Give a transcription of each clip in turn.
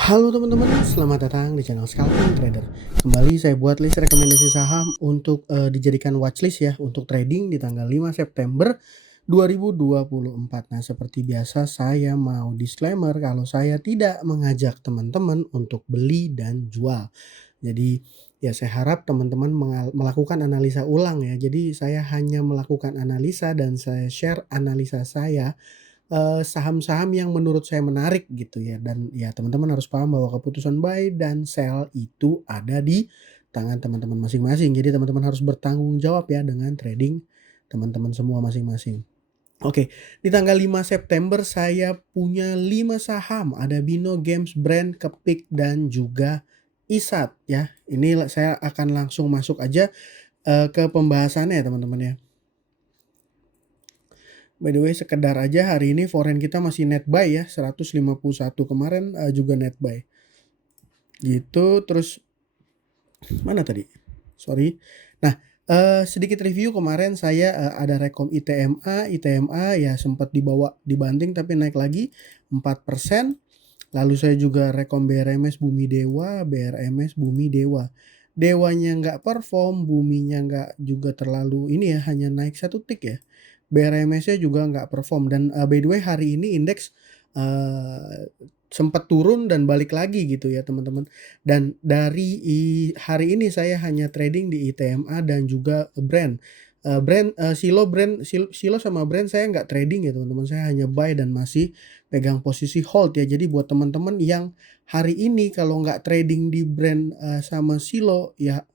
Halo teman-teman, selamat datang di channel Scalping Trader. Kembali saya buat list rekomendasi saham untuk dijadikan watchlist ya untuk trading di tanggal 5 September 2024. Nah, seperti biasa saya mau disclaimer kalau saya tidak mengajak teman-teman untuk beli dan jual. Jadi ya saya harap teman-teman melakukan analisa ulang ya. Jadi saya hanya melakukan analisa dan saya share analisa saya saham-saham yang menurut saya menarik gitu ya, dan ya teman-teman harus paham bahwa keputusan buy dan sell itu ada di tangan teman-teman masing-masing. Jadi teman-teman harus bertanggung jawab ya dengan trading teman-teman semua masing-masing. Oke, di tanggal 5 September saya punya 5 saham, ada Bino Games, Brand, Kepik, dan juga ISAT ya. Ini saya akan langsung masuk aja, ke pembahasannya ya teman-teman ya. By the way sekedar aja hari ini foreign kita masih net buy ya, 151 kemarin, juga net buy. Gitu, terus mana tadi? Sorry. Nah, sedikit review kemarin saya, ada rekom ITMA. ITMA ya sempat dibawa dibanting tapi naik lagi 4%. Lalu saya juga rekom BRMS Bumi Dewa, BRMS Bumi Dewa. Dewanya nggak perform, Buminya nggak juga terlalu ini ya, hanya naik 1 tick ya. BRMS-nya juga nggak perform dan, by the way hari ini indeks, sempat turun dan balik lagi gitu ya teman-teman. Dan dari hari ini saya hanya trading di ITMA dan juga Brand. Silo sama Brand saya nggak trading ya teman-teman, saya hanya buy dan masih pegang posisi hold ya. Jadi buat teman-teman yang hari ini kalau nggak trading di Brand, sama Silo ya,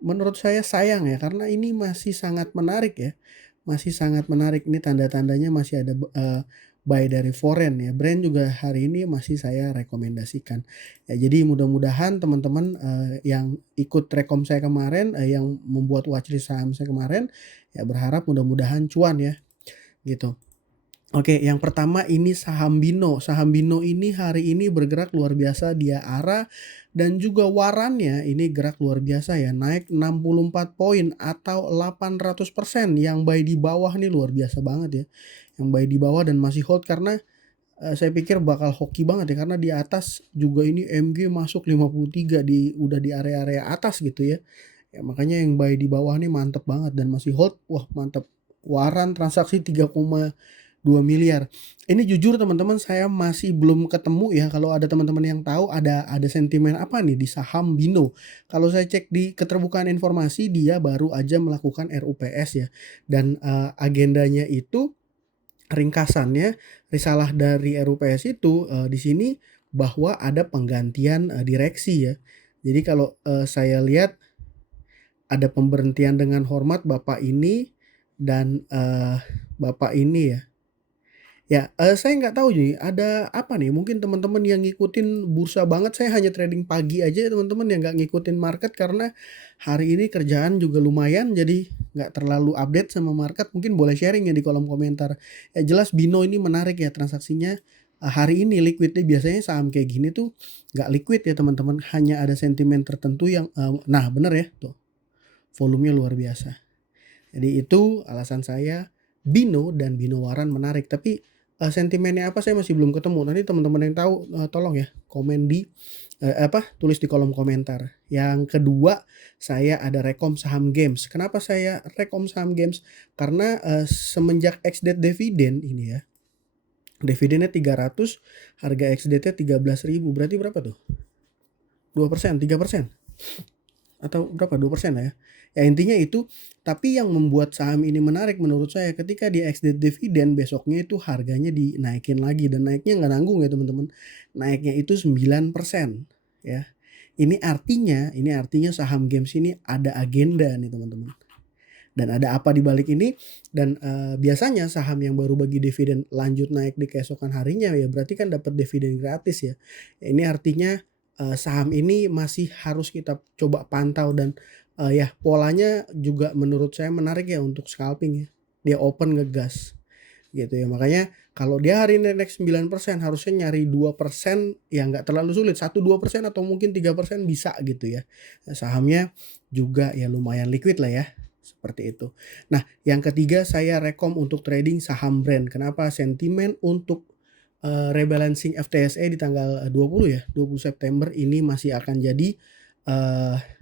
menurut saya sayang ya, karena ini masih sangat menarik ya, masih sangat menarik. Ini tanda-tandanya masih ada buy dari foreign ya. Brand juga hari ini masih saya rekomendasikan. Ya jadi mudah-mudahan teman-teman, yang ikut rekom saya kemarin, yang membuat watchlist saham saya kemarin, ya berharap mudah-mudahan cuan ya, gitu. Oke, yang pertama ini saham Bino. Saham Bino ini hari ini bergerak luar biasa, dia arah dan juga warannya ini gerak luar biasa ya, naik 64 poin atau 800%. Yang buy di bawah nih luar biasa banget ya. Yang buy di bawah dan masih hold karena saya pikir bakal hoki banget ya, karena di atas juga ini MG masuk 53 udah di area-area atas gitu ya. Ya makanya yang buy di bawah nih mantep banget dan masih hold. Wah, mantep. Waran transaksi 3,2 miliar. Ini jujur teman-teman saya masih belum ketemu ya, kalau ada teman-teman yang tahu ada sentimen apa nih di saham Bino. Kalau saya cek di keterbukaan informasi dia baru aja melakukan RUPS ya, dan agendanya itu ringkasannya risalah dari RUPS itu, di sini bahwa ada penggantian, direksi ya. Jadi kalau, saya lihat ada pemberhentian dengan hormat Bapak ini dan, Bapak ini ya. Ya, saya nggak tahu nih ada apa nih, mungkin teman-teman yang ngikutin bursa banget, saya hanya trading pagi aja ya teman-teman, yang nggak ngikutin market karena hari ini kerjaan juga lumayan jadi nggak terlalu update sama market, mungkin boleh sharing ya di kolom komentar. Ya jelas Bino ini menarik ya transaksinya, hari ini liquid-nya biasanya saham kayak gini tuh nggak liquid ya teman-teman, hanya ada sentimen tertentu yang, nah bener ya tuh, volumenya luar biasa. Jadi itu alasan saya Bino dan Bino Waran menarik, tapi, sentimennya apa saya masih belum ketemu. Nanti teman-teman yang tahu, tolong ya komen di, tulis di kolom komentar. Yang kedua, saya ada rekom saham games. Kenapa saya rekom saham games? Karena, semenjak ex-date dividen ini ya, dividennya 300, harga ex-date-nya 13.000, berarti berapa tuh? 2%, 3%? Atau berapa, 2% lah ya. Ya intinya itu, tapi yang membuat saham ini menarik menurut saya ketika di ex-date dividen besoknya itu harganya dinaikin lagi dan naiknya nggak nanggung ya teman-teman. Naiknya itu 9% ya. Ini artinya saham games ini ada agenda nih teman-teman. Dan ada apa di balik ini, dan, biasanya saham yang baru bagi dividen lanjut naik di keesokan harinya ya berarti kan dapat dividen gratis ya. Ini artinya, saham ini masih harus kita coba pantau dan, ya polanya juga menurut saya menarik ya untuk scalping ya. Dia open ngegas gitu ya. Makanya kalau dia hari ini naik 9% harusnya nyari 2% ya nggak terlalu sulit, 1-2% atau mungkin 3% bisa gitu ya. Sahamnya juga ya lumayan liquid lah ya, seperti itu. Nah, yang ketiga saya rekom untuk trading saham Brand. Kenapa? Sentimen untuk rebalancing FTSE di tanggal 20 ya, 20 September ini masih akan jadi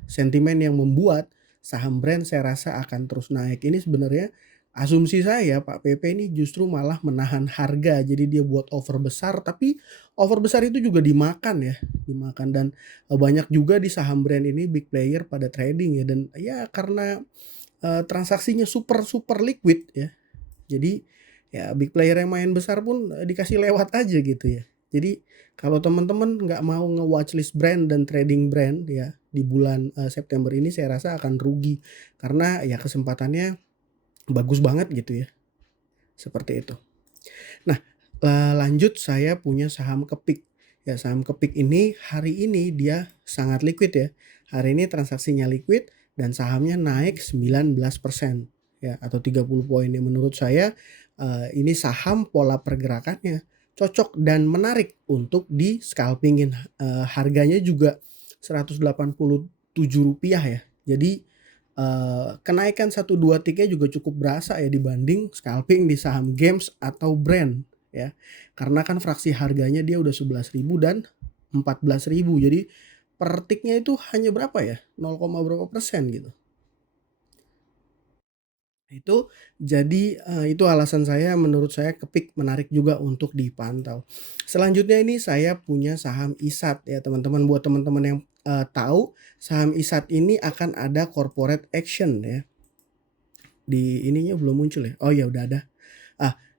sentimen yang membuat saham brand saya rasa akan terus naik. Ini sebenarnya asumsi saya Pak PP ini justru malah menahan harga. Jadi dia buat over besar, tapi over besar itu juga dimakan ya, dimakan. Dan banyak juga di saham brand ini big player pada trading ya, dan ya karena transaksinya super super liquid ya. Jadi ya big player yang main besar pun dikasih lewat aja gitu ya. Jadi kalau teman-teman nggak mau nge-watchlist brand dan trading brand ya di bulan September ini, saya rasa akan rugi karena ya kesempatannya bagus banget gitu ya. Seperti itu. Nah, lanjut saya punya saham Kepik. Ya, saham Kepik ini hari ini dia sangat liquid ya. Hari ini transaksinya liquid dan sahamnya naik 19% ya, atau 30 poin. Yang menurut saya ini saham pola pergerakannya cocok dan menarik untuk di scalpingin. Harganya juga Rp187 ya. Jadi kenaikan 1-2 tiknya juga cukup berasa ya dibanding scalping di saham games atau brand ya. Karena kan fraksi harganya dia udah 11.000 dan 14.000. Jadi per tiknya itu hanya berapa ya? 0, berapa persen gitu. Itu jadi itu alasan saya, menurut saya Kepik menarik juga untuk dipantau. Selanjutnya ini saya punya saham ISAT ya teman-teman. Buat teman-teman yang tahu saham ISAT ini akan ada corporate action ya. Di ininya belum muncul ya? Oh ya udah ada.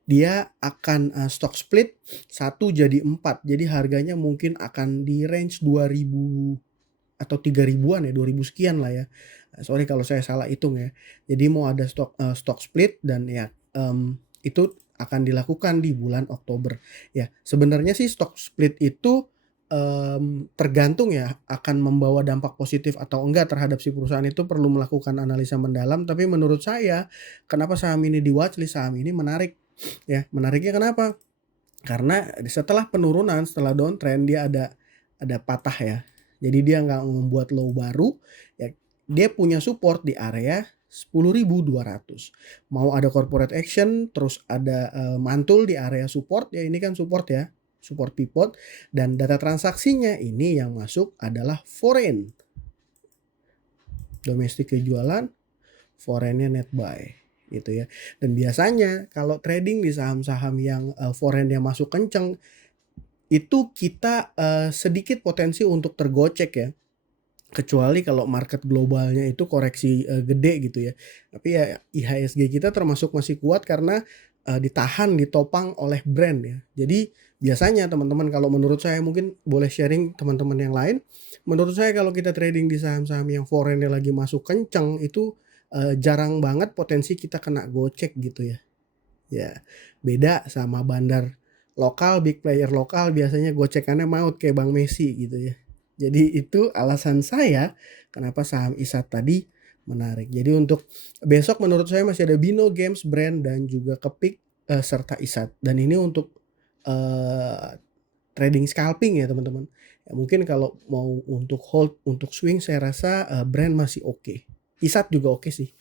Dia akan stock split 1 jadi 4. Jadi harganya mungkin akan di range 2.000 atau 3.000-an ya, 2.000 sekian lah ya. Sorry kalau saya salah hitung ya. Jadi mau ada stock split dan ya itu akan dilakukan di bulan Oktober. Ya, sebenarnya sih stock split itu tergantung ya akan membawa dampak positif atau enggak terhadap si perusahaan, itu perlu melakukan analisa mendalam. Tapi menurut saya kenapa saham ini di watchlist, saham ini menarik ya. Menariknya kenapa? Karena setelah penurunan, setelah downtrend dia ada patah ya. Jadi dia nggak membuat low baru ya, dia punya support di area 10.200. Mau ada corporate action, terus ada mantul di area support ya, ini kan support ya, support pivot, dan data transaksinya ini yang masuk adalah foreign. Domestiknya jualan, foreignnya net buy gitu ya. Dan biasanya kalau trading di saham-saham yang foreign yang masuk kenceng, itu kita sedikit potensi untuk tergocek ya. Kecuali kalau market globalnya itu koreksi gede gitu ya. Tapi ya IHSG kita termasuk masih kuat karena ditahan, ditopang oleh brand ya. Jadi biasanya teman-teman, kalau menurut saya, mungkin boleh sharing teman-teman yang lain. Menurut saya kalau kita trading di saham-saham yang foreign yang lagi masuk kenceng itu jarang banget potensi kita kena gocek gitu ya. Ya, beda sama bandar lokal, big player lokal biasanya gocekannya maut kayak Bang Messi gitu ya. Jadi itu alasan saya kenapa saham ISAT tadi menarik. Jadi untuk besok menurut saya masih ada Bino Games, Brand, dan juga Kepik serta ISAT. Dan ini untuk trading scalping ya teman-teman. Ya, mungkin kalau mau untuk hold, untuk swing, saya rasa Brand masih oke. ISAT juga oke sih.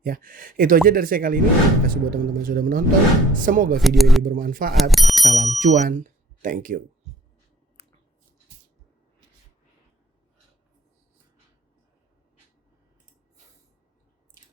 Ya, itu aja dari saya kali ini. Terima kasih buat teman-teman yang sudah menonton. Semoga video ini bermanfaat. Salam cuan. Thank you.